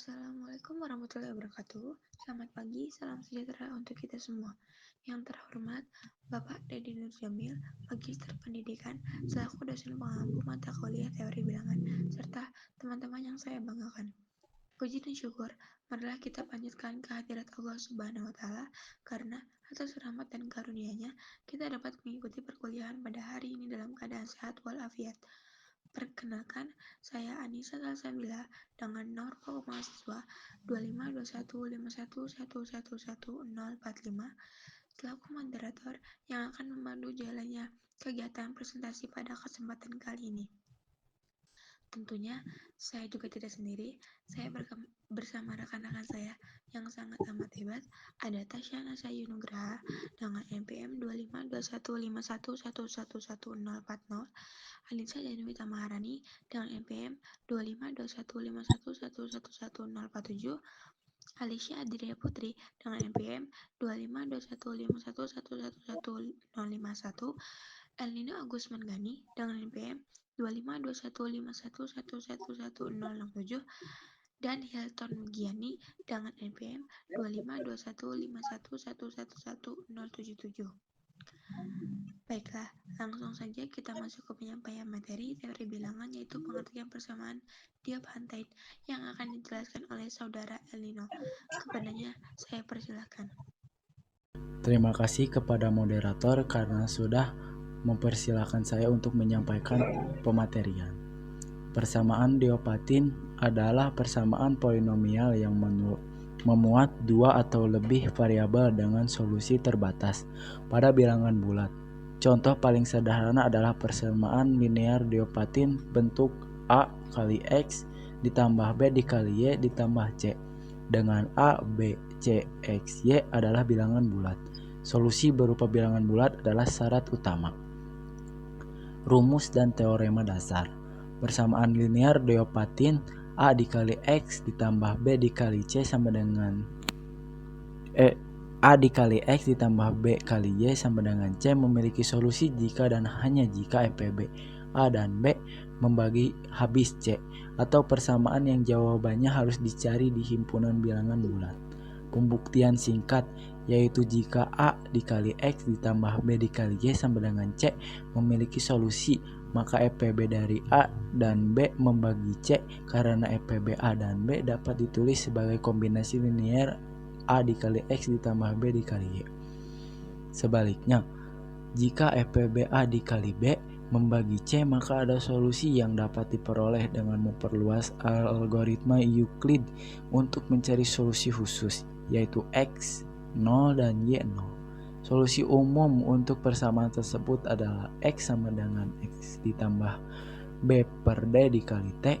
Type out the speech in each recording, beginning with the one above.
Assalamualaikum warahmatullahi wabarakatuh. Selamat pagi, salam sejahtera untuk kita semua. Yang terhormat Bapak Deddy Nur Jamil, Magister Pendidikan, selaku dosen pengampu mata kuliah teori bilangan, serta teman-teman yang saya banggakan. Puji dan syukur, marilah kita panjatkan kehadirat Allah Subhanahu wa Ta'ala, karena atas rahmat dan karunia-Nya kita dapat mengikuti perkuliahan pada hari ini dalam keadaan sehat walafiat. Perkenalkan, saya Anissa Salsabila dengan nomor mahasiswa 252151111045 selaku moderator yang akan memandu jalannya kegiatan presentasi pada kesempatan kali ini. Tentunya saya juga tidak sendiri, saya bersama rekan-rekan saya yang sangat amat hebat. Ada Tasya Nasayu Nugraha dengan NPM 252151111040, Alinsa Janwita Maharani dengan NPM 252151111047, Alicia Adria Putri dengan NPM 252151111051, Elnino Agus Mangani dengan NPM 252151111067, dan Hilton Mugiani dengan NPM 252151111077. Baiklah, langsung saja kita masuk ke penyampaian materi teori bilangan, yaitu pengertian persamaan Diophantide yang akan dijelaskan oleh saudara Elnino. Kepadanya saya persilahkan. Terima kasih kepada moderator karena sudah mempersilahkan saya untuk menyampaikan pematerian. Persamaan Diophantide adalah persamaan polinomial yang memuat dua atau lebih variabel dengan solusi terbatas pada bilangan bulat. Contoh paling sederhana adalah persamaan linear Diophantide bentuk A kali X ditambah B dikali Y ditambah C, dengan A, B, C, X, Y adalah bilangan bulat. Solusi berupa bilangan bulat adalah syarat utama. Rumus dan teorema dasar. Persamaan linear Diophantide A dikali X ditambah B dikali C sama dengan A dikali X ditambah B kali Y sama dengan C memiliki solusi jika dan hanya jika EPB A dan B membagi habis C, atau persamaan yang jawabannya harus dicari di himpunan bilangan bulat. Pembuktian singkat yaitu jika A dikali X ditambah B dikali Y sama dengan C memiliki solusi, maka EPB dari A dan B membagi C karena EPB A dan B dapat ditulis sebagai kombinasi linear A dikali X ditambah B dikali Y. Sebaliknya, jika EPB A dikali B membagi C, maka ada solusi yang dapat diperoleh dengan memperluas algoritma Euclid untuk mencari solusi khusus, yaitu X 0 dan Y 0. Solusi umum untuk persamaan tersebut adalah X sama dengan X ditambah B per D dikali T,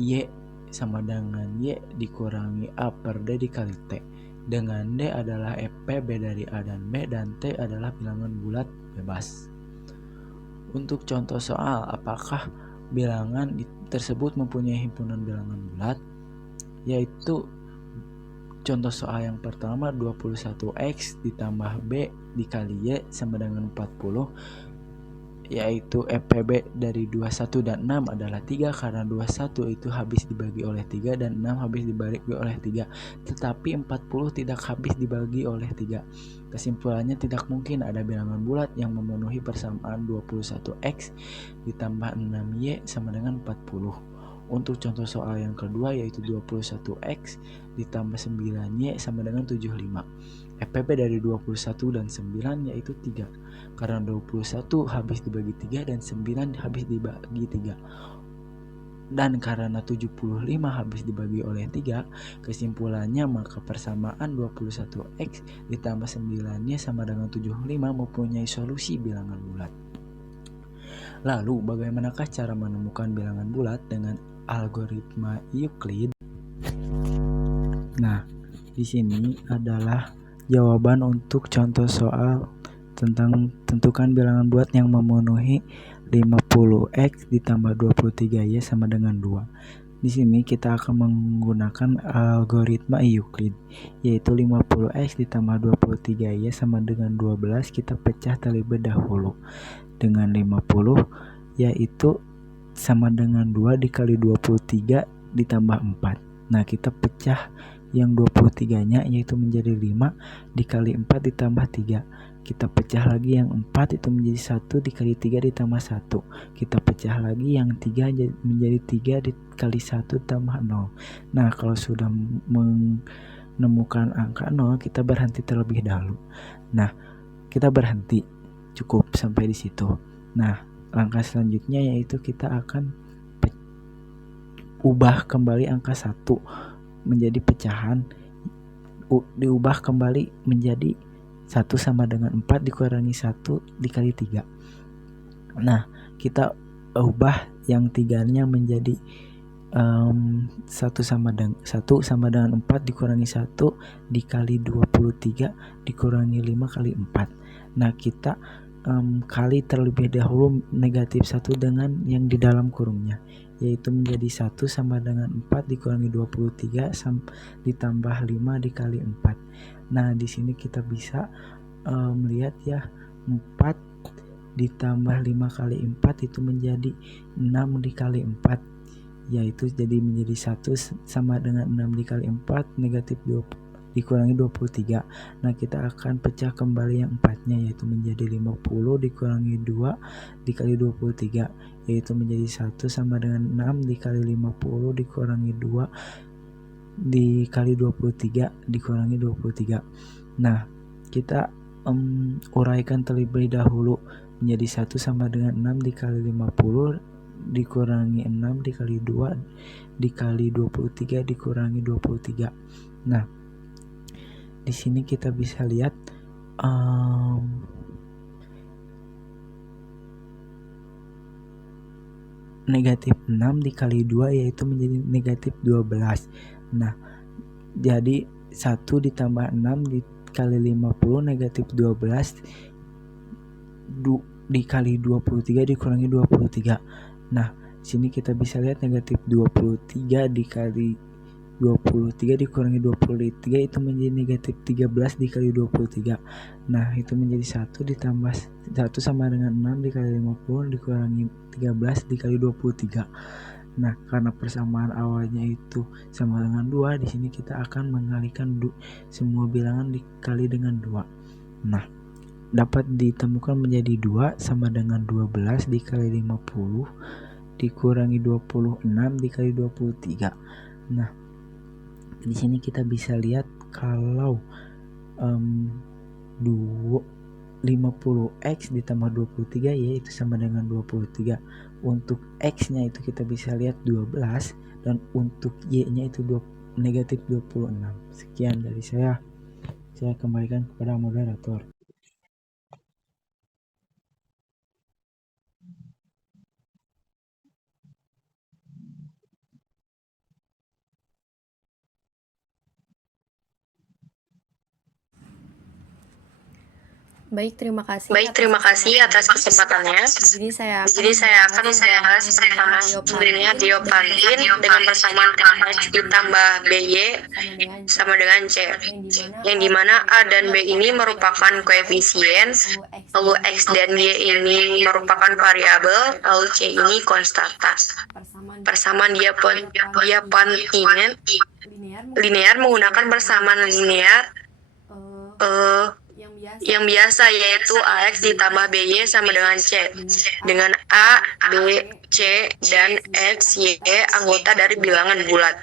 Y sama dengan Y dikurangi A per D dikali T, dengan D adalah EPB dari A dan B dan T adalah bilangan bulat bebas. Untuk contoh soal, apakah bilangan tersebut mempunyai himpunan bilangan bulat? Yaitu contoh soal yang pertama 21X ditambah B dikali Y sama dengan 40, yaitu EPB dari 21 dan 6 adalah 3 karena 21 itu habis dibagi oleh 3 dan 6 habis dibagi oleh 3, tetapi 40 tidak habis dibagi oleh 3. Kesimpulannya tidak mungkin ada bilangan bulat yang memenuhi persamaan 21X ditambah 6Y sama dengan 40. Untuk contoh soal yang kedua yaitu 21X ditambah 9Y sama dengan 75. EPB dari 21 dan 9 yaitu 3. Karena 21 habis dibagi 3 dan 9 habis dibagi 3. Dan karena 75 habis dibagi oleh 3, kesimpulannya maka persamaan 21X ditambah 9Y sama dengan 75 mempunyai solusi bilangan bulat. Lalu bagaimanakah cara menemukan bilangan bulat dengan algoritma Euclid? Nah, di sini adalah jawaban untuk contoh soal tentang tentukan bilangan bulat yang memenuhi 50X ditambah 23Y sama dengan 2. Di sini kita akan menggunakan algoritma Euclid, yaitu 50X ditambah 23Y sama dengan 12 kita pecah terlebih dahulu. Dengan 50 yaitu sama dengan 2 dikali 23 ditambah 4. Nah, kita pecah yang 23-nya yaitu menjadi 5 dikali 4 ditambah 3. Kita pecah lagi yang 4 itu menjadi 1 dikali 3 ditambah 1. Kita pecah lagi yang 3 menjadi 3 dikali 1 tambah 0. Nah, kalau sudah menemukan angka 0, kita berhenti terlebih dahulu. Nah, kita berhenti. Cukup sampai di situ. Nah, langkah selanjutnya yaitu kita akan ubah kembali angka 1 menjadi pecahan, diubah kembali menjadi 1 sama dengan 4 dikurangi 1 dikali 3. Nah, kita ubah yang 3-nya menjadi 1 sama dengan 4 dikurangi 1 dikali 23 dikurangi 5 kali 4. Nah, kita kali terlebih dahulu negatif 1 dengan yang di dalam kurungnya, yaitu menjadi 1 sama dengan 4 dikurangi 23 ditambah 5 dikali 4. Nah, di sini kita bisa melihat ya, 4 ditambah 5 kali 4 itu menjadi 6 dikali 4, yaitu jadi menjadi 1 sama dengan 6 dikali 4 negatif 20 dikurangi 23. Nah, kita akan pecah kembali yang 4-nya, yaitu menjadi 50 dikurangi 2 dikali 23, yaitu menjadi 1 sama dengan 6 dikali 50 dikurangi 2 dikali 23 dikurangi 23. Nah, kita uraikan terlebih dahulu menjadi 1 sama dengan 6 dikali 50 dikurangi 6 dikali 2 dikali 23 dikurangi 23. Nah, di sini kita bisa lihat negatif 6 dikali 2 yaitu menjadi negatif 12. Nah, jadi 1 ditambah 6 dikali 50 negatif 12 dikali 23 dikurangi 23. Nah, sini kita bisa lihat negatif 23 dikali 23 dikurangi 23 itu menjadi negatif 13 dikali 23. Nah, itu menjadi 1 ditambah 1 sama dengan 6 dikali 50 dikurangi 13 dikali 23. Nah, karena persamaan awalnya itu sama dengan 2, di sini kita akan mengalikan semua bilangan dikali dengan 2. Nah, dapat ditemukan menjadi 2 sama dengan 12 dikali 50 dikurangi 26 dikali 23. Nah, di sini kita bisa lihat kalau 50x ditambah 23 yaitu sama dengan 23. Untuk x-nya itu kita bisa lihat 12 dan untuk y-nya itu negatif 26. Sekian dari saya. Saya kembalikan kepada moderator. Baik, terima kasih atas kesempatannya. Jadi saya akan membahas tentang linear Diophantine dengan persamaan X ditambah BY sama dengan C, yang dimana A dan B ini merupakan koefisien, lalu X dan Y ini merupakan variabel, lalu C ini konstanta. Persamaan Diophantine linear menggunakan persamaan linear yang biasa, yaitu AX ditambah BY sama dengan C, dengan A, B, C, dan X, Y anggota dari bilangan bulat.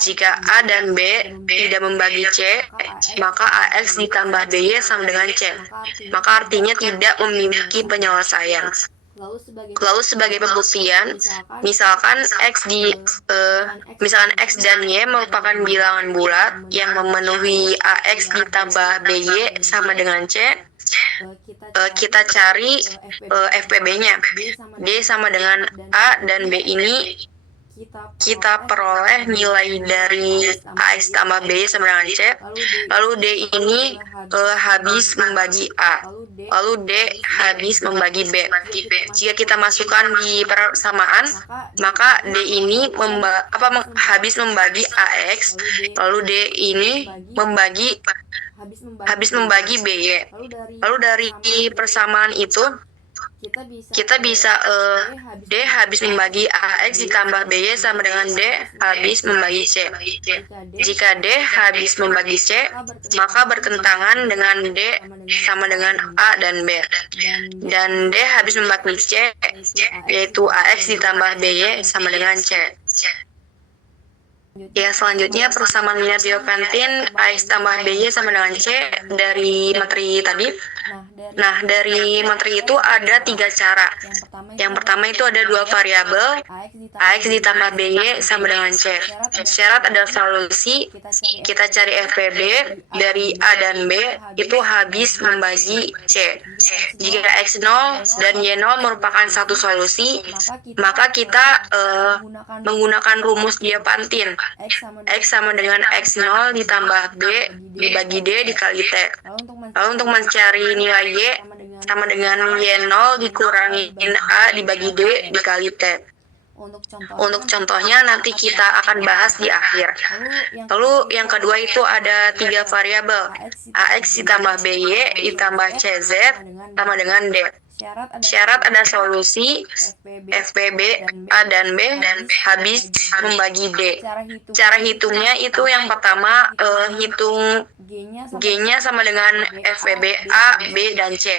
Jika A dan B tidak membagi C, maka AX ditambah BY sama dengan C, maka artinya tidak memiliki penyelesaian. Lalu sebagai pembuktian, misalkan X dan Y merupakan bilangan bulat yang memenuhi AX ditambah BY sama dengan C, kita cari FPB-nya. D sama dengan A dan B ini kita peroleh nilai dari AX tambah B sama dengan C, lalu D ini habis membagi A, lalu D habis membagi B. Jika kita masukkan di persamaan, maka D ini habis membagi AX, lalu D ini habis membagi BY. Lalu dari persamaan itu kita bisa D habis membagi AX ditambah BY sama dengan D habis membagi C. Jika D habis membagi C, maka bertentangan dengan D sama dengan A dan B. Dan D habis membagi C, yaitu AX ditambah BY sama dengan C. Ya, selanjutnya persamaan linear diopentin AX tambah BY sama dengan C dari materi tadi. Nah, dari materi itu ada 3 cara. Yang pertama itu ada 2 variabel, AX ditambah BY sama dengan C. Syarat ada solusi, kita cari FPB dari A dan B itu habis membagi C. Jika X0 dan Y0 merupakan satu solusi, maka kita menggunakan rumus Diopantin. X sama dengan X0 ditambah B dibagi D dikali T. Lalu untuk mencari nilai Y sama dengan Y0 dikurangi A dibagi D dikali T. Untuk contohnya nanti kita akan bahas di akhir. Lalu yang kedua itu ada 3 variabel, AX ditambah BY ditambah CZ sama dengan D. Syarat ada solusi, FPB A dan B habis membagi D. Cara hitungnya itu yang pertama hitung G-nya sama dengan FPB A, B, dan C.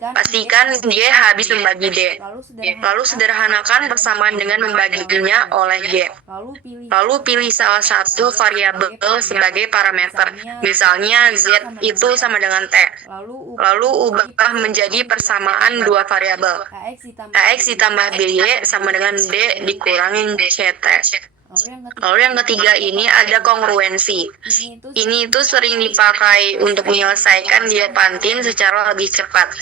Pastikan G habis membagi D. Lalu sederhanakan persamaan dengan membaginya oleh G. Lalu pilih salah satu variabel sebagai parameter. Misalnya Z itu sama dengan T. Lalu ubah menjadi persamaan 2 variabel. AX ditambah BY sama dengan D dikurangin CT. Lalu yang ketiga ini ada kongruensi. Ini itu sering dipakai untuk menyelesaikan Diopantin secara lebih cepat.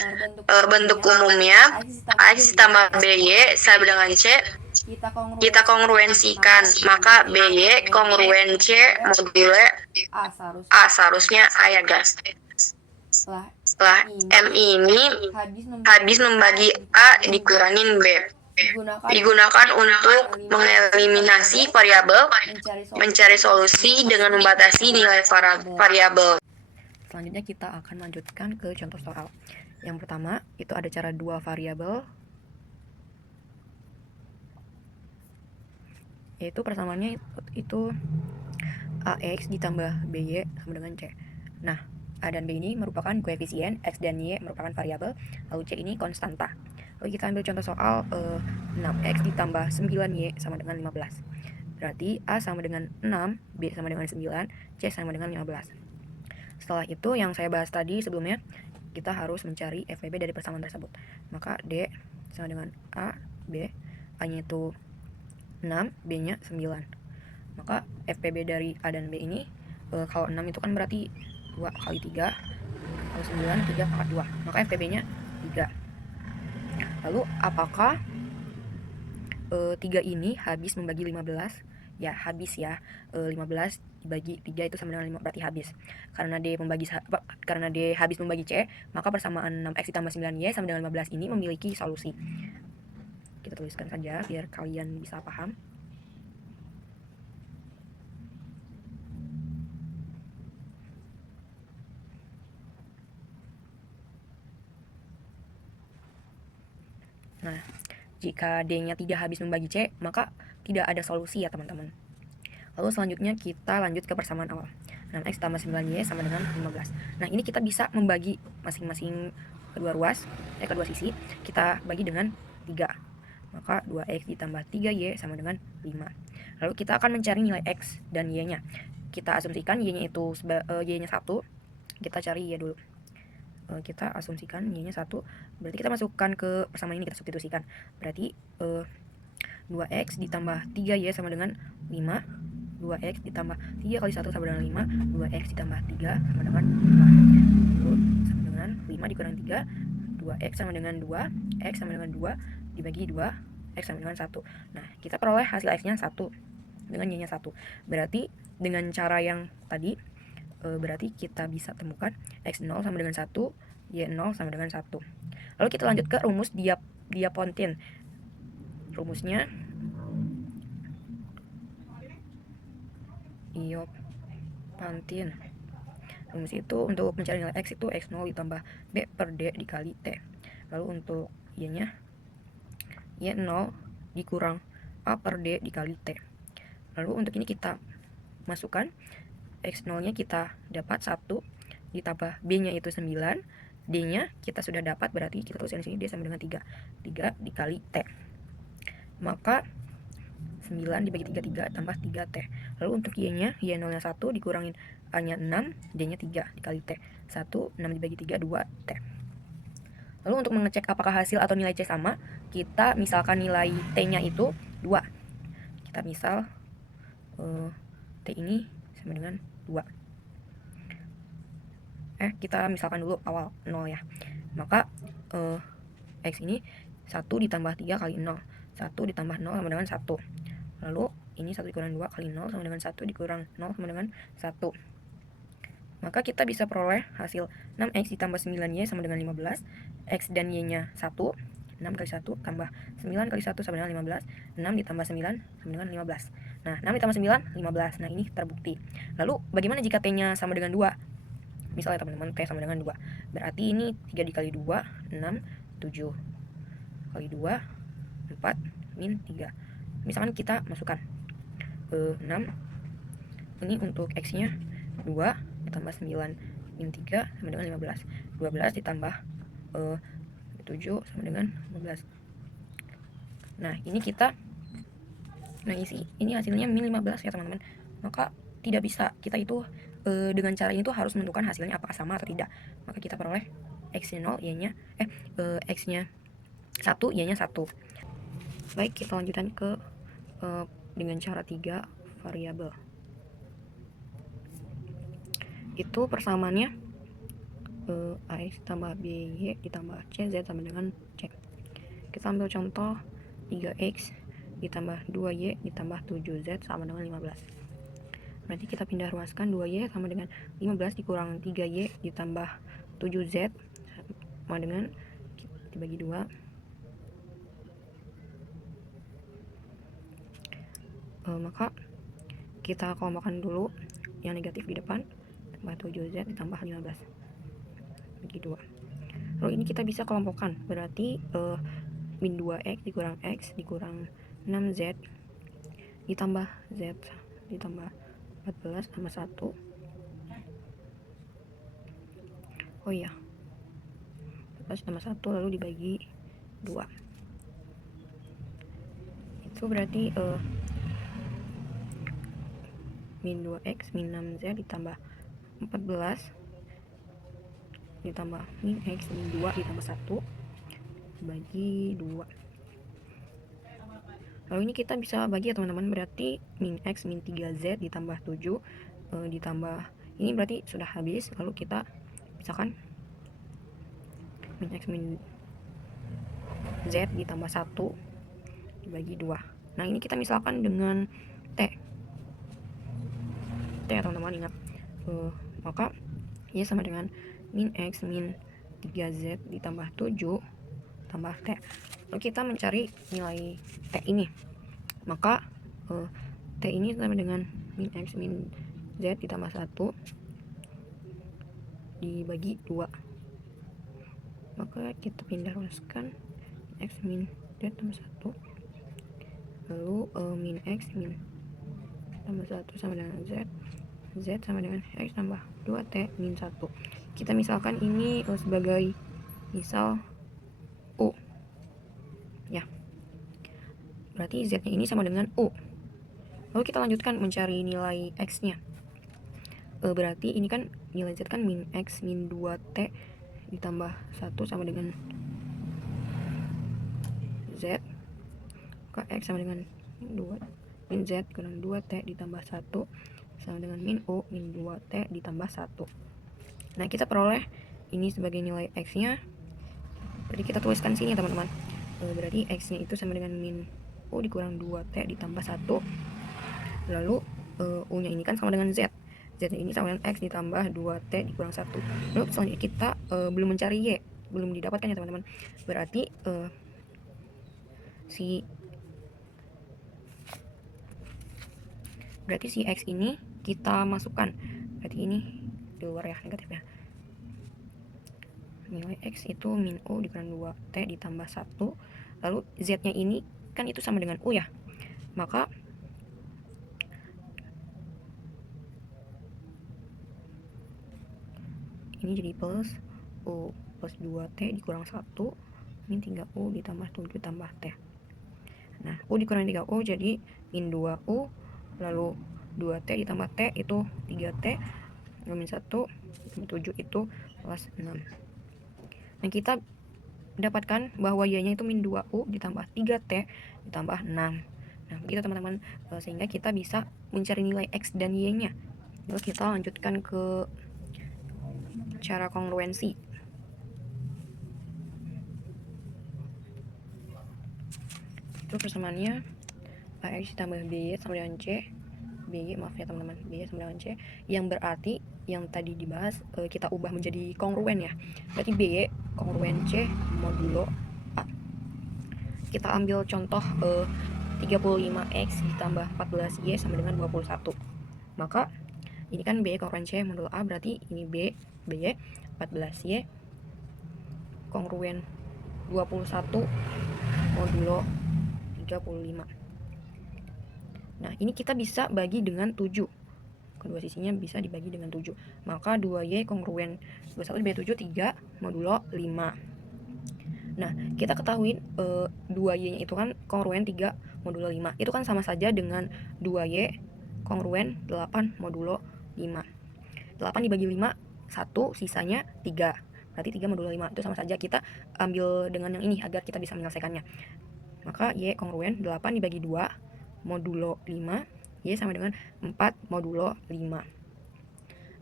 Bentuk umumnya AX ditambah BY sama dengan C. Kita kongruensikan, maka BY kongruen C module A seharusnya A ya guys. Setelah M ini habis membagi A dikurangin B. Digunakan untuk mengeliminasi variabel, mencari solusi dengan membatasi nilai variabel. Selanjutnya kita akan lanjutkan ke contoh soal. Yang pertama itu ada cara 2 variabel, yaitu persamaannya itu AX ditambah BY sama dengan C. Nah, A dan B ini merupakan koefisien, X dan Y merupakan variabel, lalu C ini konstanta. Lalu kita ambil contoh soal 6X ditambah 9Y sama dengan 15. Berarti A sama dengan 6, B sama dengan 9, C sama dengan 15. Setelah itu yang saya bahas tadi sebelumnya, kita harus mencari FPB dari persamaan tersebut. Maka D sama dengan A, B, A-nya itu 6, B-nya 9. Maka FPB dari A dan B ini, kalau 6 itu kan berarti 2 kali 3, kalau 9, 3 pangkat 2. Maka FPB-nya 3. Lalu apakah 3 ini habis membagi 15? Ya habis ya, 15 dibagi 3 itu sama dengan 5, berarti habis. Karena D habis membagi C, maka persamaan 6X ditambah 9Y sama dengan 15 ini memiliki solusi. Kita tuliskan saja biar kalian bisa paham. Nah, jika D-nya tidak habis membagi C, maka tidak ada solusi ya teman-teman. Lalu selanjutnya kita lanjut ke persamaan awal. 6X tambah 9Y sama dengan 15. Nah, ini kita bisa membagi masing-masing kedua sisi, kita bagi dengan 3. Maka 2X ditambah 3Y sama dengan 5. Lalu kita akan mencari nilai X dan Y-nya. Kita asumsikan Y-nya itu Y-nya 1. Kita cari Y dulu. Kita asumsikan Y-nya 1, berarti kita masukkan ke persamaan ini, kita substitusikan. Berarti 2X ditambah 3Y sama dengan 5. 2X ditambah 3 kali 1 sama dengan 5. 2X ditambah 3 sama dengan 5. Lalu sama dengan 5 dikurangi 3. 2X sama dengan 2. X sama dengan 2 dibagi 2. X sama dengan 1. Nah, kita peroleh hasil X-nya 1 dengan Y-nya 1. Berarti dengan cara yang tadi, berarti kita bisa temukan X0 sama dengan 1, Y0 sama dengan 1. Lalu kita lanjut ke rumus Diopantin. Rumusnya Diopantin. Rumus itu untuk mencari nilai X itu X0 ditambah B per D dikali T. Lalu untuk Y-nya Y0 dikurang A per D dikali T. Lalu untuk ini kita masukkan X0 nya kita dapat 1 ditambah B nya itu 9, D nya kita sudah dapat, berarti kita tuliskan di sini D sama dengan 3 dikali T. Maka 9 dibagi 3 tambah 3T. Lalu untuk Y nya Y0 nya 1 dikurangin A nya 6, D nya 3 dikali T. 1, 6 dibagi 3, 2T. Lalu untuk mengecek apakah hasil atau nilai C sama, kita misalkan nilai T nya itu 2. Kita misal T ini sama dengan 2. Kita misalkan dulu awal 0 ya. Maka X ini 1 ditambah 3 kali 0. 1 ditambah 0 sama dengan 1. Lalu ini 1 dikurang 2 kali 0 sama dengan 1 dikurang 0 sama dengan 1. Maka kita bisa peroleh hasil 6X ditambah 9Y sama dengan 15. X dan Y nya 1. 6 kali 1 tambah 9 kali 1 sama dengan 15. 6 ditambah 9 sama dengan 15. Nah, 6 ditambah 9, 15. Nah, ini terbukti. Lalu, bagaimana jika T nya sama dengan 2? Misalnya teman-teman, T sama dengan 2. Berarti ini 3 dikali 2, 6, 7. Kali 2, 4, min 3. Misalkan kita masukkan 6. Ini untuk X nya 2 ditambah 9 min 3 sama dengan 15. 12 ditambah 7 sama dengan 15. Nah, ini kita ini hasilnya min 15 ya teman-teman. Maka tidak bisa kita itu dengan cara ini tuh harus menentukan hasilnya apakah sama atau tidak. Maka kita peroleh X0 Y-nya X-nya 1, Y-nya 1. Baik, kita lanjutkan ke dengan cara 3 variabel. Itu persamaannya AX tambah BY ditambah CZ sama dengan C. Kita ambil contoh 3X ditambah 2Y ditambah 7Z sama dengan 15. Berarti kita pindah ruaskan 2Y sama dengan 15 dikurang 3Y ditambah 7Z sama dengan dibagi 2. Maka kita kelompokkan dulu yang negatif di depan, tambah 7Z ditambah 15 bagi 2. Lalu ini kita bisa kelompokkan, berarti min 2X dikurang X dikurang 6Z ditambah Z ditambah 14 sama 1. Oh iya, 14 sama 1 lalu dibagi 2. Itu berarti min 2X min 6Z ditambah 14 ditambah min X min 2 ditambah 1 bagi 2. Lalu ini kita bisa bagi ya teman-teman, berarti min X min 3Z ditambah 7 ditambah ini berarti sudah habis. Lalu kita misalkan min X min Z ditambah 1 dibagi 2. Nah, ini kita misalkan dengan T ya teman-teman, ingat. Maka ya sama dengan min X min 3Z ditambah 7 tambah T. Lalu kita mencari nilai T ini. Maka T ini sama dengan min X min Z ditambah 1 dibagi 2. Maka kita pindah ruaskan X min Z tambah 1. Lalu min X min tambah 1 sama dengan Z. Z sama dengan X tambah 2T min 1. Kita misalkan ini sebagai misal U ya, berarti Z nya ini sama dengan U. Lalu kita lanjutkan mencari nilai X nya. Berarti ini kan nilai Z kan min X min 2T ditambah 1 sama dengan Z. Maka X sama dengan 2 min Z kurang 2T ditambah 1 sama dengan min U min 2T ditambah 1. Nah, kita peroleh ini sebagai nilai X nya. Jadi kita tuliskan sini teman-teman. Berarti X nya itu sama dengan min U dikurang 2T ditambah 1. Lalu U nya ini kan sama dengan Z. Z nya ini sama dengan X ditambah 2T dikurang 1. Lalu selanjutnya kita belum mencari Y, belum didapatkan ya teman-teman. Berarti si X ini kita masukkan. Berarti ini di luar ya negatifnya. nilai X itu min U dikurangi 2T ditambah 1. Lalu Z-nya ini kan itu sama dengan U ya. Maka ini jadi plus U plus 2T dikurang 1 min 3U ditambah 7 tambah T. Nah, U dikurangi 3U jadi min 2U, lalu 2T ditambah T itu 3T, lalu min 1 min 7 itu plus 6. Nah, kita dapatkan bahwa Y-nya itu min 2U ditambah 3T ditambah 6. Nah, begitu teman-teman. Sehingga kita bisa mencari nilai X dan Y-nya. Lalu kita lanjutkan ke cara kongruensi. Itu persamaannya AX ditambah BY sama dengan C. BY, maaf ya teman-teman, BY sama dengan C, yang berarti yang tadi dibahas kita ubah menjadi kongruen ya. Berarti BY kongruen C modulo A. Kita ambil contoh 35X ditambah 14Y sama dengan 21. Maka ini kan BY kongruen C modulo A, berarti ini BY 14Y kongruen 21 modulo 35. Nah, ini kita bisa bagi dengan 7. Kedua sisinya bisa dibagi dengan 7. Maka 2Y kongruen 21 dibagi 7, 3 modulo 5. Nah, kita ketahui 2Y-nya itu kan kongruen 3 modulo 5. Itu kan sama saja dengan 2Y kongruen 8 modulo 5. 8 dibagi 5, 1, sisanya 3. Berarti 3 modulo 5. Itu sama saja, kita ambil dengan yang ini agar kita bisa menyelesaikannya. Maka Y kongruen 8 dibagi 2 modulo 5, Y sama dengan 4 modulo 5.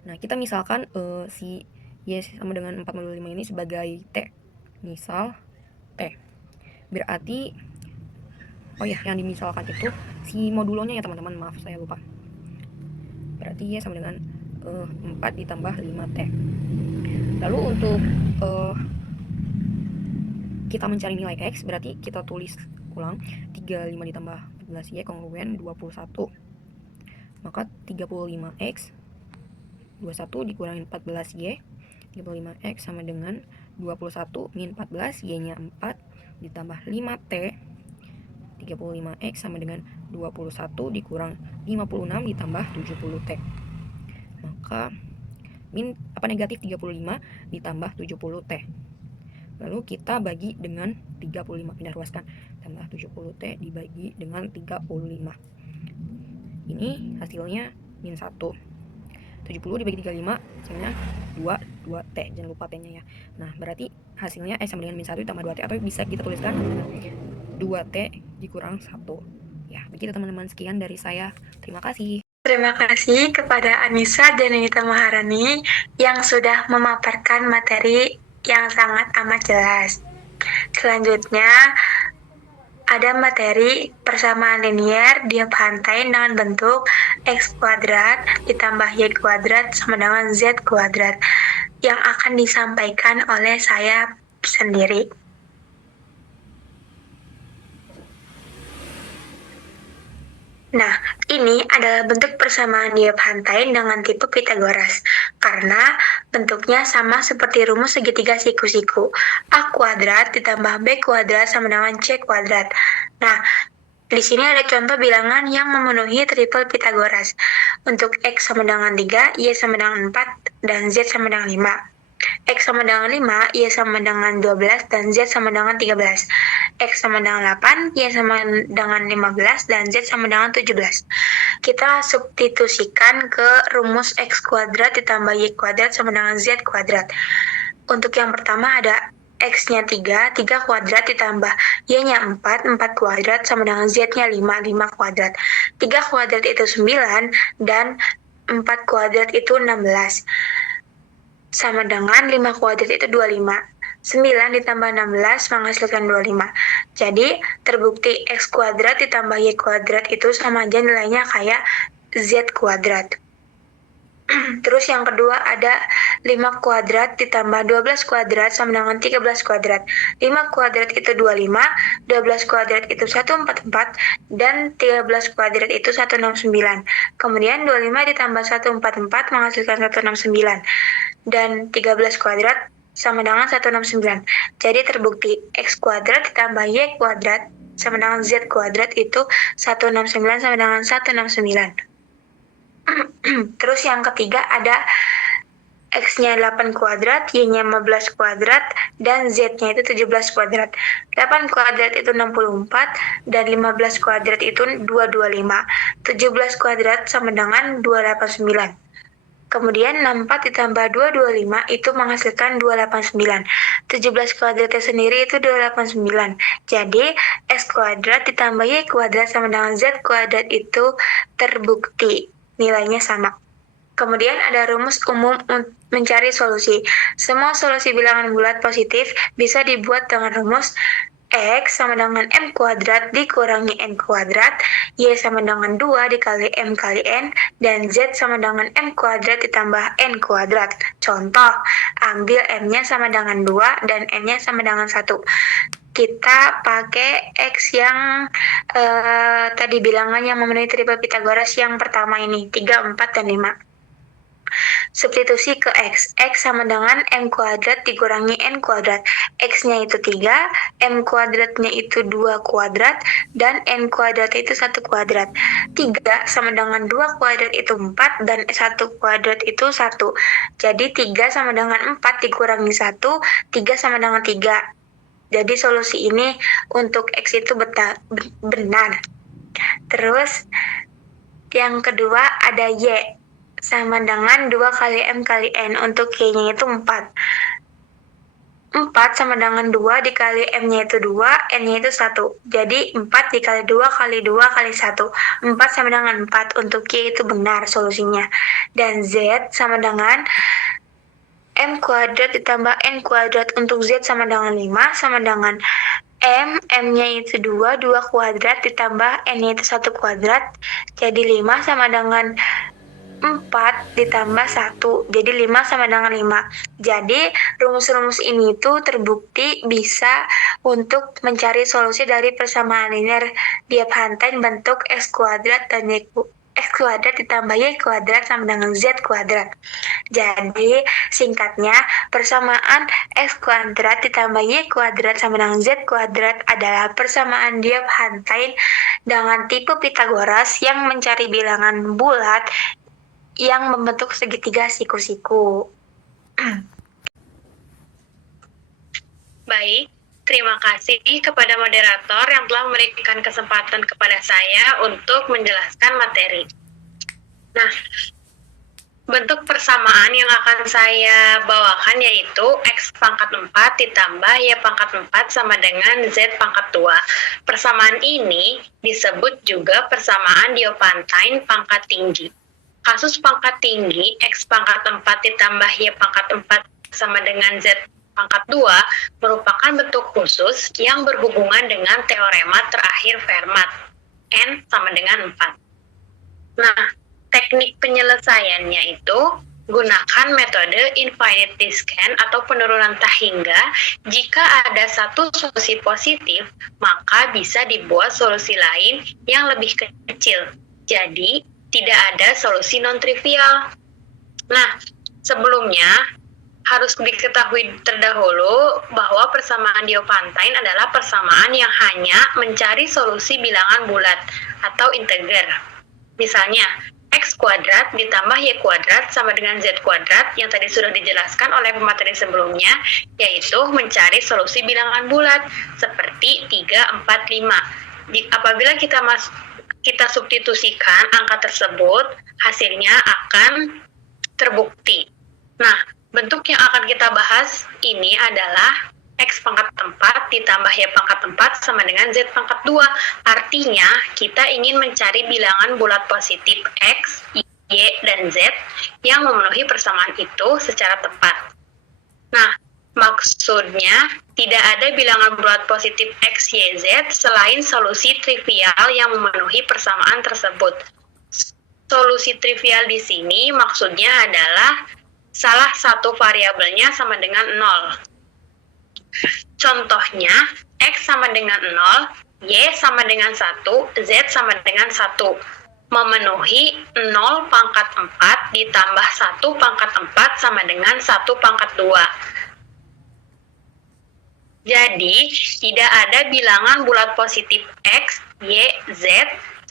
Nah, kita misalkan si Y sama dengan 4 modulo 5 ini sebagai T. Misal T. Berarti, oh ya, yang dimisalkan itu si modulonya ya teman-teman, maaf saya lupa. Berarti Y sama dengan 4 ditambah 5T. Lalu untuk kita mencari nilai X, berarti kita tulis ulang 35 ditambah 14Y kongruen 21. Maka 35X 21 dikurangi 14Y, 35X sama dengan 21 min 14, Y-nya 4 ditambah 5T. 35X sama dengan 21 dikurang 56 ditambah 70T. Maka negatif 35 ditambah 70T. Lalu kita bagi dengan 35, pindah ruaskan, tambah 70T dibagi dengan 35. Ini hasilnya min 1. 70 dibagi 35 hasilnya 2T, jangan lupa T-nya ya. Nah, berarti hasilnya X sama dengan min 1 ditambah 2T, atau bisa kita tuliskan 2T dikurang 1. Ya, begitu teman-teman, sekian dari saya. Terima kasih. Terima kasih kepada Anissa dan Anita Maharani yang sudah memaparkan materi yang sangat amat jelas. Selanjutnya, ada materi persamaan linier dia pantai dengan bentuk X kuadrat ditambah Y kuadrat sama dengan Z kuadrat yang akan disampaikan oleh saya sendiri. Nah, ini adalah bentuk persamaan dia pantai dengan tipe Pythagoras, karena bentuknya sama seperti rumus segitiga siku-siku. A kuadrat ditambah B kuadrat sama dengan C kuadrat. Nah, di sini ada contoh bilangan yang memenuhi triple Pythagoras. Untuk X sama dengan 3, Y sama dengan 4, dan Z sama dengan 5. X sama dengan 5, Y sama dengan 12, dan Z sama dengan 13. X sama dengan 8, Y sama dengan 15, dan Z sama dengan 17. Kita substitusikan ke rumus X kuadrat ditambah Y kuadrat sama dengan Z kuadrat. Untuk yang pertama ada X-nya 3, 3 kuadrat ditambah Y-nya 4, 4 kuadrat sama dengan Z-nya 5, 5 kuadrat. 3 kuadrat itu 9, dan 4 kuadrat itu 16. Sama dengan 5 kuadrat itu 25. 9 ditambah 16 menghasilkan 25. Jadi, terbukti X kuadrat ditambah Y kuadrat itu sama aja nilainya kayak Z kuadrat. Terus yang kedua ada 5 kuadrat ditambah 12 kuadrat sama dengan 13 kuadrat. 5 kuadrat itu 25, 12 kuadrat itu 144, dan 13 kuadrat itu 169. Kemudian 25 ditambah 144 menghasilkan 169. Dan 13 kuadrat sama dengan 169. Jadi terbukti X kuadrat ditambah Y kuadrat sama dengan Z kuadrat itu 169 sama dengan 169. Terus yang ketiga ada X-nya 8 kuadrat, Y-nya 15 kuadrat, dan Z-nya itu 17 kuadrat. 8 kuadrat itu 64, dan 15 kuadrat itu 225. 17 kuadrat sama dengan 289. Kemudian 64 ditambah 225 itu menghasilkan 289. 17 kuadratnya sendiri itu 289. Jadi, X kuadrat ditambah Y kuadrat sama dengan Z kuadrat itu terbukti. Nilainya sama. Kemudian ada rumus umum mencari solusi. Semua solusi bilangan bulat positif bisa dibuat dengan rumus X sama dengan M kuadrat dikurangi N kuadrat, Y sama dengan 2 dikali M kali N, dan Z sama dengan M kuadrat ditambah N kuadrat. Contoh, ambil M-nya sama dengan 2 dan N-nya sama dengan 1. Kita pakai X yang tadi bilangan yang memenuhi triple Pythagoras yang pertama ini, 3, 4, dan 5. Substitusi ke X. X sama dengan M kuadrat dikurangi N kuadrat. X-nya itu 3, M kuadratnya itu 2 kuadrat, dan N kuadratnya itu 1 kuadrat. 3 sama dengan 2 kuadrat itu 4, dan 1 kuadrat itu 1. Jadi 3 sama dengan 4 dikurangi 1, 3 sama dengan 3. Jadi solusi ini untuk X itu benar. Terus yang kedua ada Y sama dengan 2 kali M kali N. Untuk Y-nya itu 4. 4 sama dengan 2 dikali M-nya itu 2, N-nya itu 1. Jadi 4 dikali 2 kali 2 kali 1. 4 sama dengan 4. Untuk Y itu benar solusinya. Dan Z sama dengan M kuadrat ditambah N kuadrat. Untuk Z sama dengan 5, sama dengan M-nya itu 2 kuadrat ditambah N-nya itu 1 kuadrat. Jadi 5 sama dengan 4 ditambah 1, jadi 5 sama dengan 5. Jadi rumus-rumus ini tuh terbukti bisa untuk mencari solusi dari persamaan linear Diophantine bentuk X kuadrat dan X kuadrat ditambah Y kuadrat sama dengan Z kuadrat. Jadi singkatnya persamaan X kuadrat ditambah Y kuadrat sama dengan Z kuadrat adalah persamaan Diophantine dengan tipe Pythagoras yang mencari bilangan bulat yang membentuk segitiga siku-siku. Baik, terima kasih kepada moderator yang telah memberikan kesempatan kepada saya untuk menjelaskan materi. Nah, bentuk persamaan yang akan saya bawakan yaitu X pangkat 4 ditambah Y pangkat 4 sama dengan Z pangkat 2. Persamaan ini disebut juga persamaan Diophantine pangkat tinggi. Kasus pangkat tinggi, X pangkat 4 ditambah Y pangkat 4 sama dengan Z pangkat 2 merupakan bentuk khusus yang berhubungan dengan teorema terakhir Fermat, N sama dengan 4. Nah, teknik penyelesaiannya itu gunakan metode infinity scan atau penurunan tak hingga. Jika ada satu solusi positif, maka bisa dibuat solusi lain yang lebih kecil. Jadi, tidak ada solusi non-trivial. Nah, sebelumnya harus diketahui terdahulu bahwa persamaan Diophantine adalah persamaan yang hanya mencari solusi bilangan bulat atau integer. Misalnya, X kuadrat ditambah Y kuadrat sama dengan Z kuadrat yang tadi sudah dijelaskan oleh pemateri sebelumnya, yaitu mencari solusi bilangan bulat seperti 3, 4, 5. Apabila kita substitusikan angka tersebut, hasilnya akan terbukti. Nah, bentuk yang akan kita bahas ini adalah X pangkat 4 ditambah Y pangkat 4 sama dengan Z pangkat 2. Artinya, kita ingin mencari bilangan bulat positif X, Y, dan Z yang memenuhi persamaan itu secara tepat. Nah, maksudnya, tidak ada bilangan bulat positif X, Y, Z selain solusi trivial yang memenuhi persamaan tersebut. Solusi trivial di sini maksudnya adalah salah satu variabelnya sama dengan 0. Contohnya, X sama dengan 0, Y sama dengan 1, Z sama dengan 1. Memenuhi 0 pangkat 4 ditambah 1 pangkat 4 sama dengan 1 pangkat 2. Jadi, tidak ada bilangan bulat positif X, Y, Z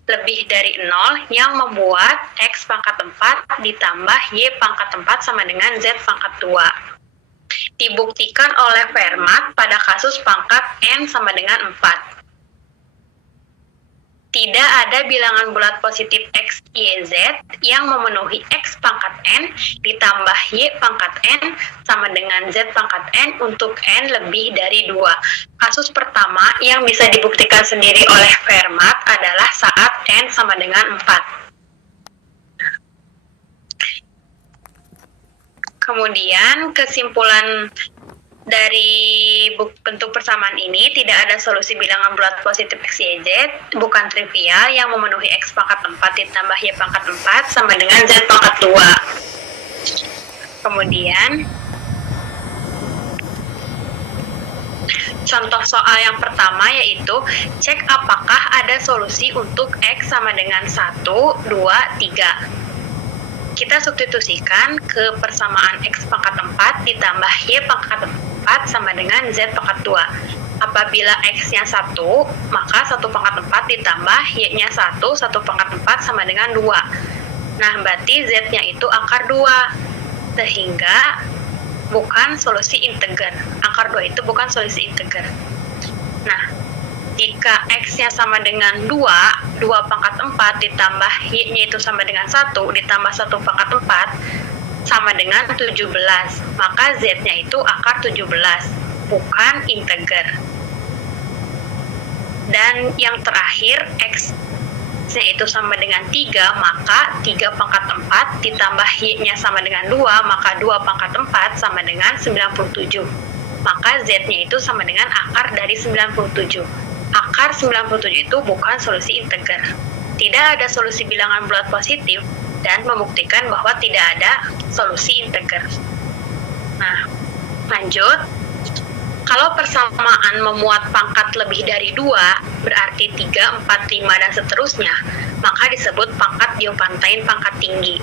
lebih dari 0 yang membuat X pangkat 4 ditambah Y pangkat 4 sama dengan Z pangkat 2. Dibuktikan oleh Fermat pada kasus pangkat N sama dengan 4. Tidak ada bilangan bulat positif X, Y, Z yang memenuhi X pangkat N ditambah Y pangkat N sama dengan Z pangkat N untuk N lebih dari 2. Kasus pertama yang bisa dibuktikan sendiri oleh Fermat adalah saat N sama dengan 4. Kemudian kesimpulan dari bentuk persamaan ini, tidak ada solusi bilangan bulat positif X, Y, Z bukan trivial yang memenuhi X pangkat 4 ditambah Y pangkat 4 sama dengan Z pangkat 2. Kemudian contoh soal yang pertama yaitu cek apakah ada solusi untuk X sama dengan 1, 2, 3. Kita substitusikan ke persamaan X pangkat 4 ditambah Y pangkat 4 sama dengan Z pangkat 2. Apabila X-nya 1, maka 1 pangkat 4 ditambah Y-nya 1 pangkat 4 sama dengan 2. Nah, berarti Z-nya itu akar 2. Sehingga bukan solusi integer. Akar 2 itu bukan solusi integer. Nah, jika X-nya sama dengan 2 pangkat 4 ditambah Y-nya itu sama dengan 1 ditambah 1 pangkat 4 sama dengan 17, maka Z-nya itu akar 17, bukan integer. Dan yang terakhir, X-nya itu sama dengan 3, maka 3 pangkat 4 ditambah Y-nya sama dengan 2, maka 2 pangkat 4 sama dengan 97. Maka Z-nya itu sama dengan akar dari 97. Akar 97 itu bukan solusi integer. Tidak ada solusi bilangan bulat positif dan membuktikan bahwa tidak ada solusi integer. Nah, lanjut. Kalau persamaan memuat pangkat lebih dari 2, berarti 3, 4, 5, dan seterusnya, maka disebut pangkat Diopantain pangkat tinggi.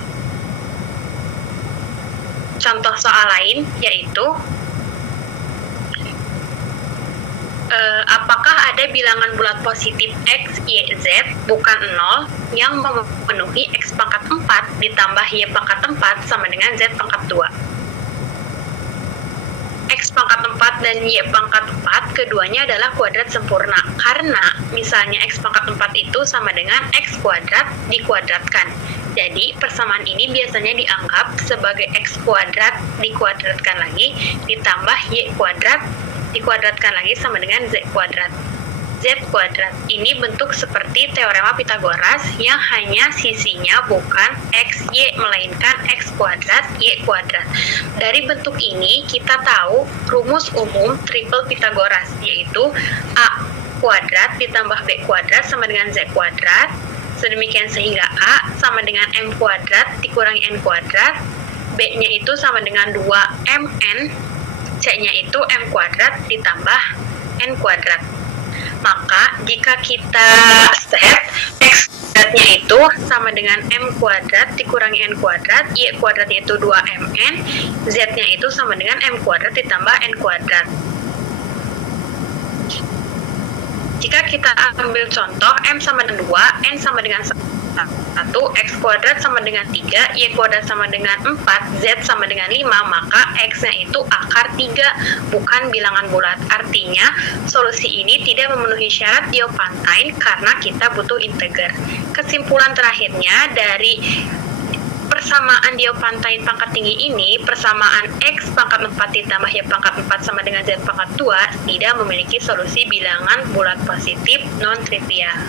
Contoh soal lain yaitu apakah ada bilangan bulat positif X, Y, Z bukan 0 yang memenuhi X pangkat 4 ditambah Y pangkat 4 sama dengan Z pangkat 2. X pangkat 4 dan Y pangkat 4 keduanya adalah kuadrat sempurna karena misalnya X pangkat 4 itu sama dengan X kuadrat dikuadratkan. Jadi persamaan ini biasanya dianggap sebagai X kuadrat dikuadratkan lagi ditambah Y kuadrat dikuadratkan lagi sama dengan Z kuadrat. Z kuadrat ini bentuk seperti teorema Pitagoras yang hanya sisinya bukan XY melainkan X kuadrat Y kuadrat. Dari bentuk ini kita tahu rumus umum triple Pitagoras yaitu A kuadrat ditambah B kuadrat sama dengan Z kuadrat. Sedemikian sehingga A sama dengan M kuadrat dikurangi N kuadrat, B-nya itu sama dengan 2MN, C-nya itu M kuadrat ditambah N kuadrat. Maka jika kita set X kuadratnya itu sama dengan M kuadrat dikurangi N kuadrat, Y kuadratnya itu 2MN, Z-nya itu sama dengan M kuadrat ditambah N kuadrat. Jika kita ambil contoh M sama dengan 2, N sama dengan 1, X kuadrat sama dengan 3, Y kuadrat sama dengan 4, Z sama dengan 5, maka X-nya itu akar 3, bukan bilangan bulat. Artinya, solusi ini tidak memenuhi syarat Diopantain karena kita butuh integer. Kesimpulan terakhirnya dari persamaan Diopantain pangkat tinggi ini, persamaan X pangkat 4 ditambah Y pangkat 4 sama dengan Z pangkat 2 tidak memiliki solusi bilangan bulat positif non-trivial.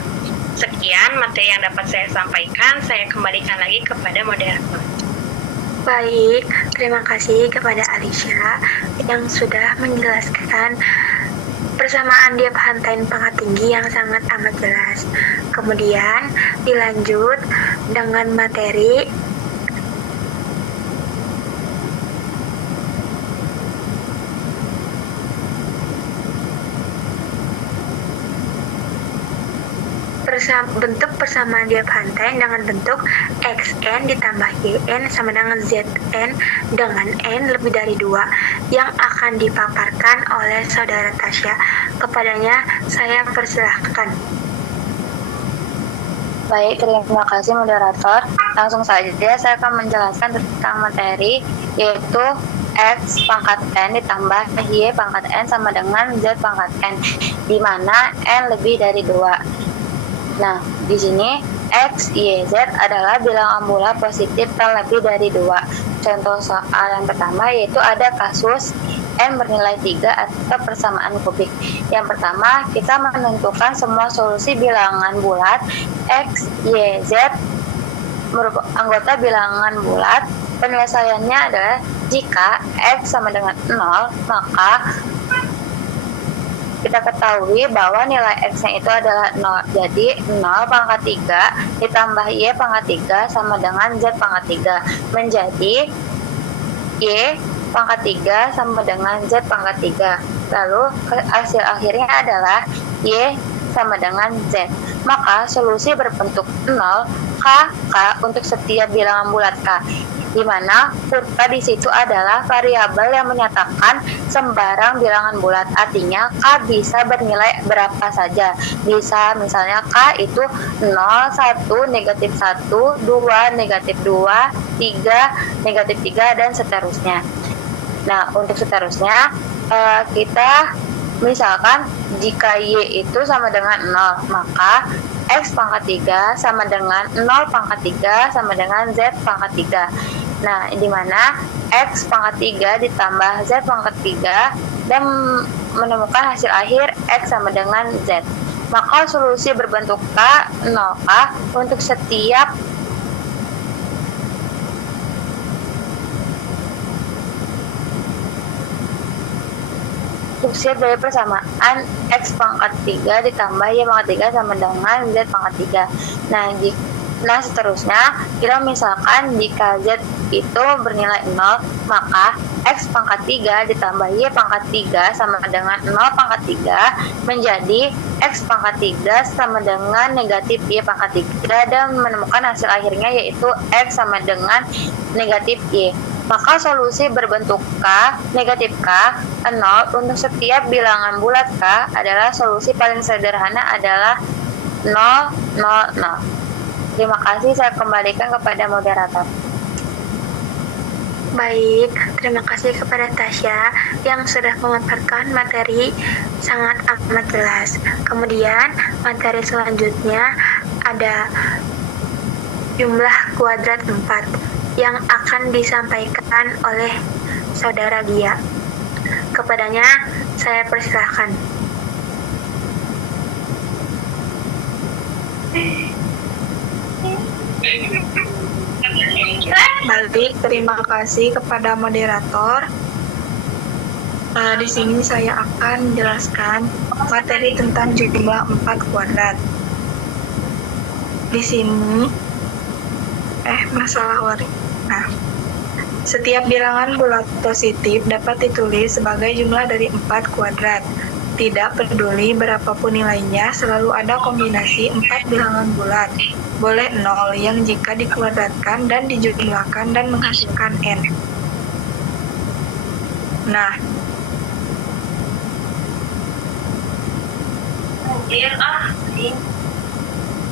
Sekian materi yang dapat saya sampaikan, saya kembalikan lagi kepada moderator. Baik, terima kasih kepada Alicia yang sudah menjelaskan persamaan Diopantain pangkat tinggi yang sangat amat jelas. Kemudian dilanjut dengan materi bentuk persamaan Diophantine dengan bentuk xn ditambah yn sama dengan zn dengan n lebih dari 2 yang akan dipaparkan oleh saudara Tasya. Kepadanya saya persilahkan. Baik, terima kasih moderator. Langsung saja saya akan menjelaskan tentang materi, yaitu X pangkat N ditambah Y pangkat N sama dengan Z pangkat N, di mana N lebih dari 2. Nah, di sini X, Y, Z adalah bilangan bulat positif yang lebih dari 2. Contoh soal yang pertama yaitu ada kasus N bernilai 3 atau persamaan kubik. Yang pertama, kita menentukan semua solusi bilangan bulat X, Y, Z merupakan anggota bilangan bulat. Penyelesaiannya adalah jika X sama dengan 0, maka kita ketahui bahwa nilai X-nya itu adalah 0. Jadi 0 pangkat 3 ditambah Y pangkat 3 sama dengan Z pangkat 3. Menjadi Y pangkat 3 sama dengan Z pangkat 3. Lalu hasil akhirnya adalah Y sama dengan Z. Maka solusi berbentuk 0 K untuk setiap bilangan bulat K, di mana kurva di situ adalah variabel yang menyatakan sembarang bilangan bulat. Artinya K bisa bernilai berapa saja. Bisa misalnya K itu 0, 1, negatif 1, 2, negatif 2, 3, negatif 3, dan seterusnya. Nah, untuk seterusnya kita misalkan jika Y itu sama dengan 0, maka X pangkat 3 sama dengan 0 pangkat 3 sama dengan Z pangkat 3. Nah, di mana X pangkat 3 ditambah Z pangkat 3 dan menemukan hasil akhir X sama dengan Z. Maka solusi berbentuk K, 0K untuk setiap dari persamaan X pangkat 3 ditambah Y pangkat 3 sama dengan Z pangkat 3. Nah, seterusnya kita misalkan jika Z itu bernilai 0, maka X pangkat 3 ditambah Y pangkat 3 sama dengan 0 pangkat 3 menjadi X pangkat 3 sama dengan negatif Y pangkat 3 dan menemukan hasil akhirnya yaitu X sama dengan negatif Y. Maka solusi berbentuk K, negatif K, 0 untuk setiap bilangan bulat K adalah solusi paling sederhana adalah 0, 0, 0. Terima kasih, saya kembalikan kepada moderator. Baik, terima kasih kepada Tasya yang sudah memaparkan materi sangat amat jelas. Kemudian materi selanjutnya ada jumlah kuadrat 4 yang akan disampaikan oleh saudara Gia. Kepadanya saya persilahkan. Baik, terima kasih kepada moderator. Di sini saya akan menjelaskan materi tentang jumlah 4 kuadrat. Di sini masalah waring. Nah, setiap bilangan bulat positif dapat ditulis sebagai jumlah dari 4 kuadrat. Tidak peduli berapapun nilainya, selalu ada kombinasi 4 bilangan bulat. Boleh 0 yang jika dikuadratkan dan dijumlahkan dan menghasilkan n. Nah,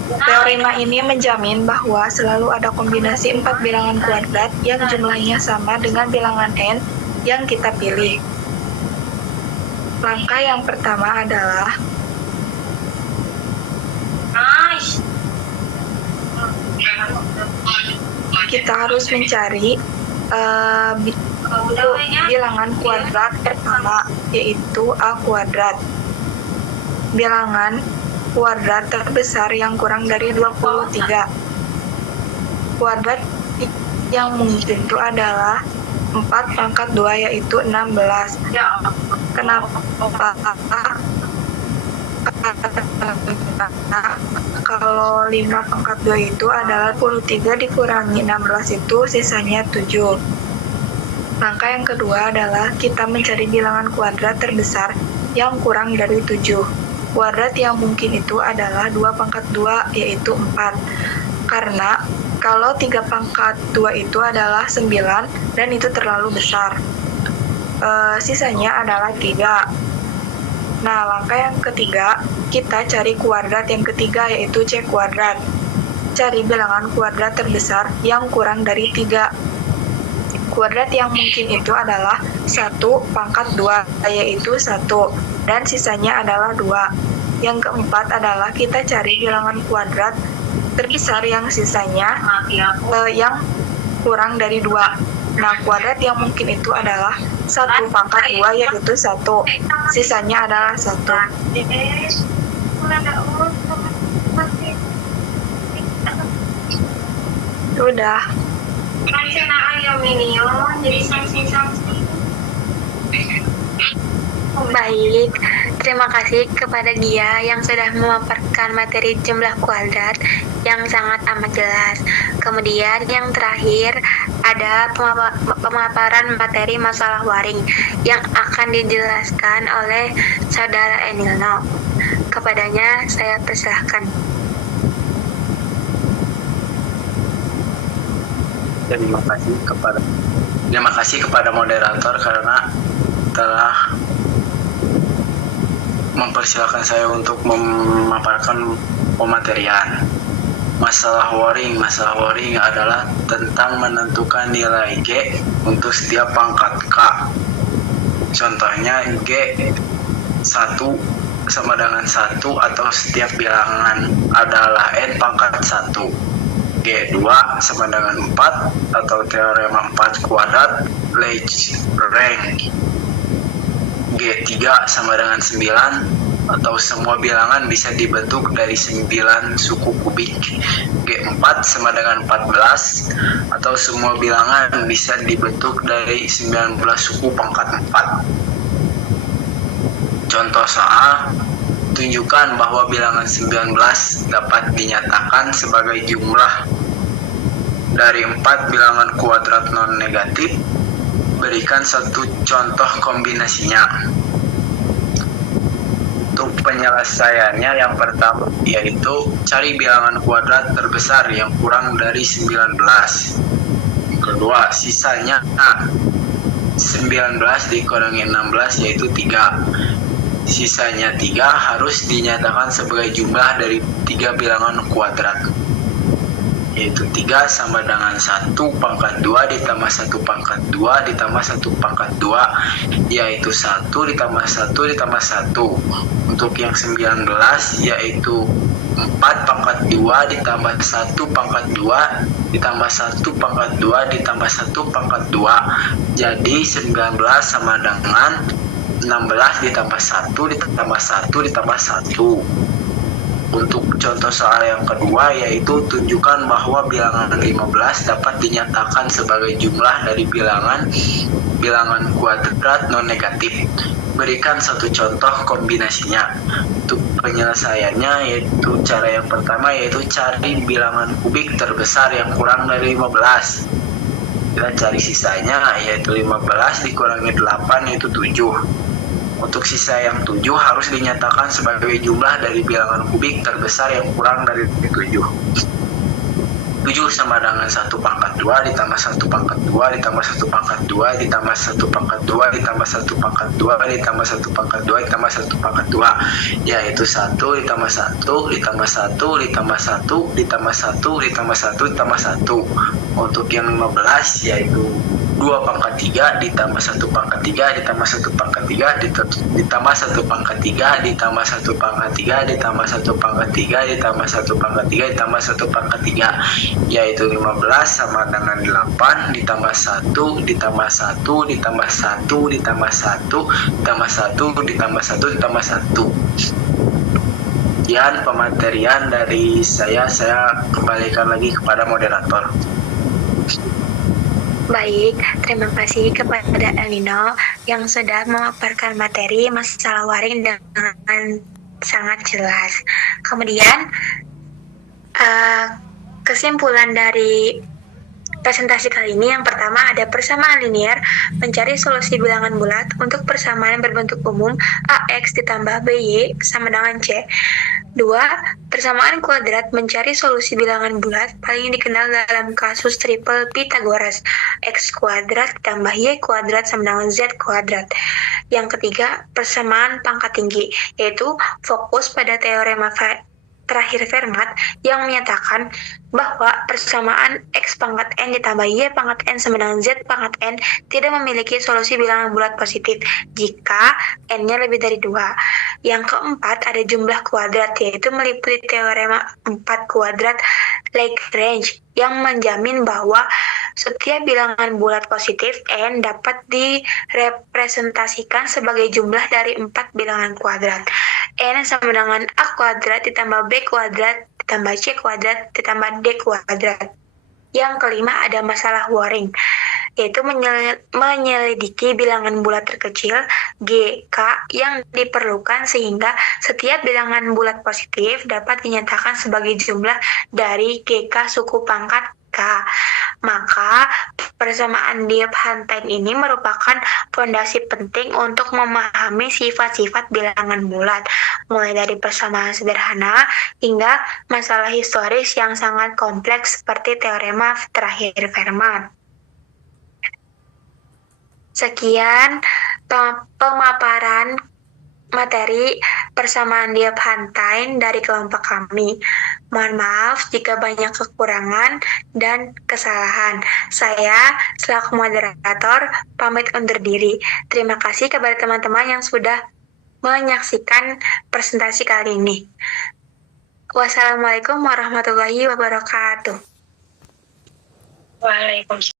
teorema ini menjamin bahwa selalu ada kombinasi 4 bilangan kuadrat yang jumlahnya sama dengan bilangan n yang kita pilih. Langkah yang pertama adalah kita harus mencari bilangan kuadrat pertama, yaitu A kuadrat. Bilangan kuadrat terbesar yang kurang dari 23. Kuadrat yang mungkin itu adalah 4 pangkat 2 yaitu 16. Kenapa? Kalau 5 pangkat 2 itu adalah 23 dikurangi 16 itu sisanya 7. Langkah yang kedua adalah kita mencari bilangan kuadrat terbesar yang kurang dari 7. kuadrat yang mungkin itu adalah 2 pangkat 2, yaitu 4. Karena kalau 3 pangkat 2 itu adalah 9, dan itu terlalu besar. Sisanya adalah 3. Nah, langkah yang ketiga, kita cari kuadrat yang ketiga, yaitu C kuadrat. Cari bilangan kuadrat terbesar yang kurang dari 3. Kuadrat yang mungkin itu adalah 1 pangkat 2, yaitu 1, dan sisanya adalah 2. Yang keempat adalah kita cari bilangan kuadrat terbesar yang sisanya yang kurang dari 2. Nah, kuadrat yang mungkin itu adalah 1 pangkat 2, yaitu 1, sisanya adalah 1. Udah. Baik, terima kasih kepada Gia yang sudah memaparkan materi jumlah kuadrat yang sangat amat jelas. Kemudian yang terakhir ada pemaparan materi masalah waring yang akan dijelaskan oleh Saudara Enilno. Kepadanya saya persilahkan. Terima kasih kepada moderator karena telah mempersilahkan saya untuk memaparkan pematerian. Masalah waring adalah tentang menentukan nilai G untuk setiap pangkat K. Contohnya G 1 sama dengan 1 atau setiap bilangan adalah N pangkat 1. G2 sama dengan 4 atau teorema 4 kuadrat Lagrange. G3 sama dengan 9 atau semua bilangan bisa dibentuk dari 9 suku kubik. G4 sama dengan 14 atau semua bilangan bisa dibentuk dari 19 suku pangkat 4. Contoh soal, tunjukkan bahwa bilangan 19 dapat dinyatakan sebagai jumlah dari 4 bilangan kuadrat non-negatif. Berikan satu contoh kombinasinya. Untuk penyelesaiannya yang pertama yaitu cari bilangan kuadrat terbesar yang kurang dari 19. Kedua, sisanya 19 dikurangi 16 yaitu 3. Sisanya 3 harus dinyatakan sebagai jumlah dari 3 bilangan kuadrat, yaitu 3 sama dengan 1 pangkat 2 ditambah 1 pangkat 2 ditambah 1 pangkat 2, yaitu 1 ditambah 1 ditambah 1. Untuk yang 19 yaitu 4 pangkat 2 ditambah 1 pangkat 2 ditambah 1 pangkat 2 ditambah 1 pangkat 2. Jadi 19 sama dengan 16 ditambah 1 ditambah 1 ditambah 1. Untuk contoh soal yang kedua yaitu tunjukkan bahwa bilangan 15 dapat dinyatakan sebagai jumlah dari bilangan kuadrat non-negatif. Berikan satu contoh kombinasinya. Untuk penyelesaiannya yaitu cara yang pertama yaitu cari bilangan kubik terbesar yang kurang dari 15. Kita cari sisanya yaitu 15 dikurangi 8 yaitu 7. Untuk sisa yang 7 harus dinyatakan sebagai jumlah dari bilangan kubik terbesar yang kurang dari 7. 7 sama dengan 1 pangkat 2 ditambah 1 pangkat 2 ditambah 1 pangkat 2 ditambah 1 pangkat 2 ditambah 1 pangkat 2 ditambah 1 pangkat 2 ditambah 1 pangkat 2, yaitu 1 ditambah 1 ditambah 1 ditambah 1 ditambah 1 ditambah 1 ditambah 1. Untuk yang 15 yaitu 2 pangkat 3 ditambah 1 pangkat 3 ditambah 1 pangkat 3 ditambah 1 pangkat 3 ditambah 1 pangkat 3 ditambah 1 pangkat 3 ditambah 1 pangkat 3 ditambah 1 pangkat 3, yaitu 15 sama dengan 8 ditambah 1 ditambah 1 ditambah 1 ditambah 1 ditambah 1 ditambah 1 ditambah 1. Sekian pematerian dari saya kembalikan lagi kepada moderator. Baik, terima kasih kepada Elino yang sudah memaparkan materi masalah waring dengan sangat jelas. Kemudian, kesimpulan dari presentasi kali ini yang pertama ada persamaan linear, mencari solusi bilangan bulat untuk persamaan berbentuk umum AX ditambah BY sama dengan C. 2. Persamaan kuadrat, mencari solusi bilangan bulat paling dikenal dalam kasus triple Pythagoras, X kuadrat ditambah Y kuadrat sama dengan Z kuadrat. Yang ketiga, persamaan pangkat tinggi, yaitu fokus pada teorema terakhir Fermat yang menyatakan bahwa persamaan X pangkat N ditambah Y pangkat N sama dengan Z pangkat N tidak memiliki solusi bilangan bulat positif jika N-nya lebih dari 2. Yang keempat, ada jumlah kuadrat, yaitu meliputi teorema 4 kuadrat Lagrange yang menjamin bahwa setiap bilangan bulat positif N dapat direpresentasikan sebagai jumlah dari 4 bilangan kuadrat. N sama dengan A kuadrat ditambah B kuadrat ditambah C kuadrat ditambah D kuadrat. Yang kelima, ada masalah Waring, yaitu menyelidiki bilangan bulat terkecil GK yang diperlukan sehingga setiap bilangan bulat positif dapat dinyatakan sebagai jumlah dari GK suku pangkat K. Maka persamaan Diophantine ini merupakan fondasi penting untuk memahami sifat-sifat bilangan bulat, mulai dari persamaan sederhana hingga masalah historis yang sangat kompleks seperti teorema terakhir Fermat. Sekian pemaparan materi persamaan Diophantine dari kelompok kami. Mohon maaf jika banyak kekurangan dan kesalahan. Saya selaku moderator pamit undur diri. Terima kasih kepada teman-teman yang sudah menyaksikan presentasi kali ini. Wassalamualaikum warahmatullahi wabarakatuh. Waalaikumsalam.